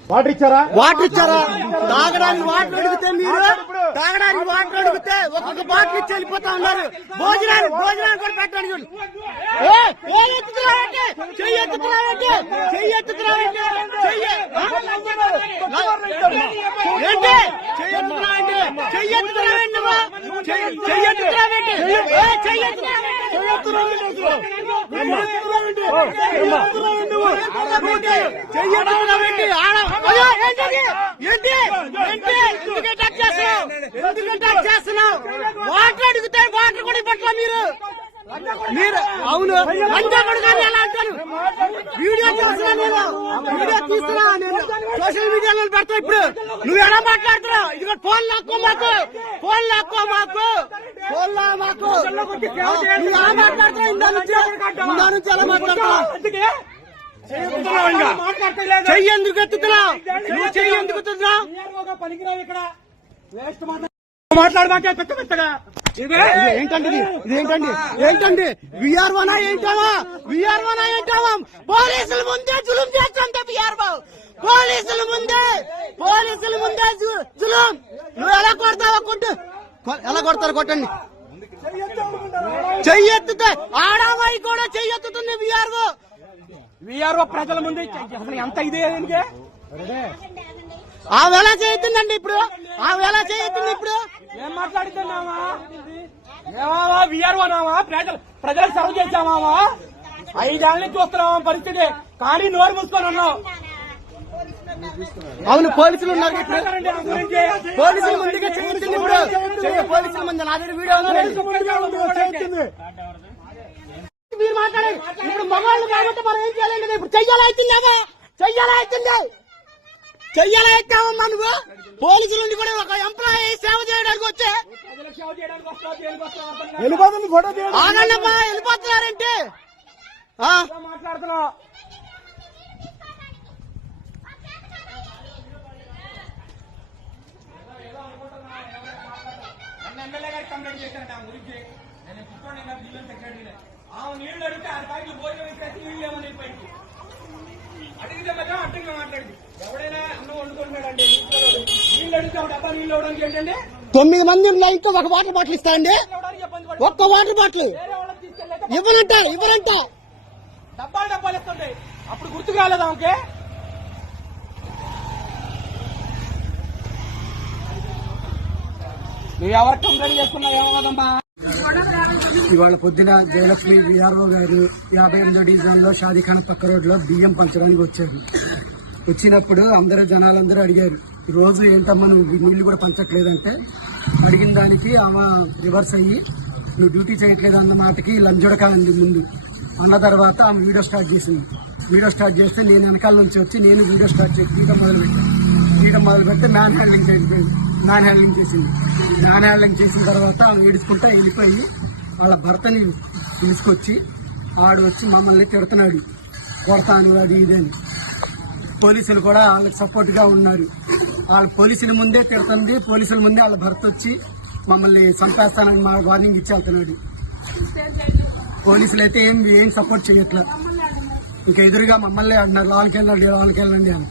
Water ఇచ్చారా? Water ఇచ్చారా? తాగడానికి వాటర్ అడిగితే మీరు? తాగడానికి వాటర్ అడిగితే ఒక్కొక్క బాటిల్ ఇచ్చి వెళ్ళిపోతా ఉన్నారు. భోజనాలు భోజనాలు కూడా పెట్టండి చూడు. ఏ, ఏ ఎత్తుతున్నావంటే? చెయ్యి ఎత్తుతున్నావంటే? చెయ్యి ఎత్తుతున్నావంటే? చెయ్యి. ఏంటి? చెయ్యి ఎత్తుతున్నావంటే? చెయ్యి ఎత్తుతున్నావంటే ఏంటి? ఎందుకు అటాక్ చేస్తున్నావు? ఎందుకు అటాక్ చేస్తున్నావు? వాటర్ అడిగితే వాటర్ కూడా ఇవ్వట్లా మీరు మీరు అవును లంచా కొడుకు ఎలా అంటారు వీడియో వీడియో తీస్తున్నా నేను. సోషల్ మీడియాలో పెడతా ఇప్పుడు. నువ్వు ఎలా మాట్లాడుతున్నావు? ఇదిగో ఫోన్ లాక్కో మాకు. ఫోన్ లాక్కో మాకు. ఫోన్ లా మాకు. నువ్వు ఎలా మాట్లాడుతున్నావు? ఇందా నుంచి ఇందా నుంచి ఎలా మాట్లాడుతున్నావు? చెయ్యి ఎందుకు ఎత్తుతున్నావు? నువ్వు చెయ్యి ఎందుకు ఎత్తుతున్నావు? మాట్లాడమాకే పెద్ద పెద్దగా. ఇది. ఏంటండి ఇది? ఇది ఏంటండి ఏంటండి విఆర్ వనా ఏంటావా విఆర్ ఏంటావా పోలీసుల ముందే జులుం చేస్తుంటే విఆర్ పోలీసుల ముందే పోలీసుల ముందే జులుం. నువ్వు ఎలా కొడతావా కొట్టు. ఎలా కొడతారు కొట్టండి. చెయ్యెత్తుతే ఆడామాయి కూడా చెయ్యెత్తుతుంది విఆర్ఓ విఆర్ఓ ప్రజల ముందు అసలు ఎంత ఇదే దీనికి? ఆమె ఎలా చేయొద్దండి ఇప్పుడు? ఆమె ఎలా చేయొద్దండి ఇప్పుడు? ఏం మాట్లాడుతున్నావా? ఏమావా విఆర్ఓ నావా? ప్రజలు ప్రజలకు సర్వ్ చేశామావా ఐదేళ్ళ నుంచి చూస్తున్నావా పరిస్థితి. కానీ నోరు మూసుకొని ఉన్నావు అవును పోలీసులు ఉన్నారు. పోలీసుల ముందుగా చేయించండి ఇప్పుడు. పోలీసుల ముందు నా దగ్గర వీడియో. మీరు మాట్లాడండి ఇప్పుడు మగవాళ్ళు కాబట్టి మనం ఏం చేయాలండి ఇప్పుడు చెయ్యాలా అవుతుందామా చెయ్యాలా అవుతుంది? చెయ్యాలా నువ్వు పోలీసుల నుండి కూడా ఒక ఎంప్లాయీ సేవ చేయడానికి వచ్చే. వెళ్ళిపోతుంది ఫోటో వెళ్ళిపోతున్నారంటే. మాట్లాడుతున్నావు. నన్ను ఎమ్మెల్యే గారికి కంప్లైంట్ చేశాను నా గురించి నేను కూర్చోండి నాకు జిల్లా సెక్రటరీ ఆమె నీళ్ళు అడిగితే ఆ పైకి భోజనం ఇచ్చేసి నీళ్ళు ఏమని పైకి అడిగితే కదా అడ్డంగా మాట్లాడి ఎవడైనా అన్నం వండుకుంటున్నాడండి? నీళ్ళు అడిగితే ఒక డబ్బా నీళ్ళు ఇవ్వడానికి ఏంటండి? తొమ్మిది మంది లైన్తో ఒక వాటర్ బాటిల్ పడి ఒక్క వాటర్ బాటిల్. ఇవ్వనంట ఇవ్వనంట. డబ్బాలు డబ్బాలు ఇస్తుండే అప్పుడు గుర్తు కాలేదా ఆమెకి? నువ్వు కంప్లైంట్ చేసుకున్నావు ఇవాళ పొద్దున జయలక్ష్మి విఆర్ఓ గారు యాభై ఎనిమిదో డివిజన్లో షాదీఖాన్ పక్క రోడ్లో బియ్యం పంచడానికి వచ్చారు. వచ్చినప్పుడు అందరూ జనాలందరూ అడిగారు "ఈ రోజు ఏంటమ్మా నువ్వు ఈ నీళ్ళు కూడా పంచట్లేదంటే? అడిగిన దానికి ఆమె రివర్స్ అయ్యి నువ్వు డ్యూటీ చేయట్లేదు అన్న మాటకి లంజుడకాలండి ముందు. అన్న తర్వాత ఆమె వీడియో స్టార్ట్ చేసింది. వీడియో స్టార్ట్ చేస్తే నేను వెనకాల నుంచి వచ్చి నేను వీడియో స్టార్ట్ చేసి తీయడం మొదలు పెట్టాను తీయడం మొదలు పెడితే మ్యాన్ హ్యాండ్లింగ్ చేసింది మ్యాన్ హ్యాండ్లింగ్ చేసింది. మ్యాన్ హ్యాండ్లింగ్ చేసిన తర్వాత ఆమె ఏడుచుకుంటా వెళ్ళిపోయి వాళ్ళ భర్తని తీసుకొచ్చి ఆడు వచ్చి మమ్మల్ని తిడుతున్నాడు. కొడతాను అది ఇది అని. పోలీసులు కూడా వాళ్ళకి సపోర్ట్గా ఉన్నారు. వాళ్ళ పోలీసుల ముందే తిడుతుంది. పోలీసుల ముందే వాళ్ళ భర్త వచ్చి మమ్మల్ని చంపేస్తానని మా వార్నింగ్ ఇచ్చి వెళ్తున్నాడు. పోలీసులు అయితే ఏం ఏం సపోర్ట్ చేయట్లేదు ఇంకా ఎదురుగా మమ్మల్ని అంటున్నారు వాళ్ళకి వెళ్ళండి వాళ్ళకి వెళ్ళండి అని.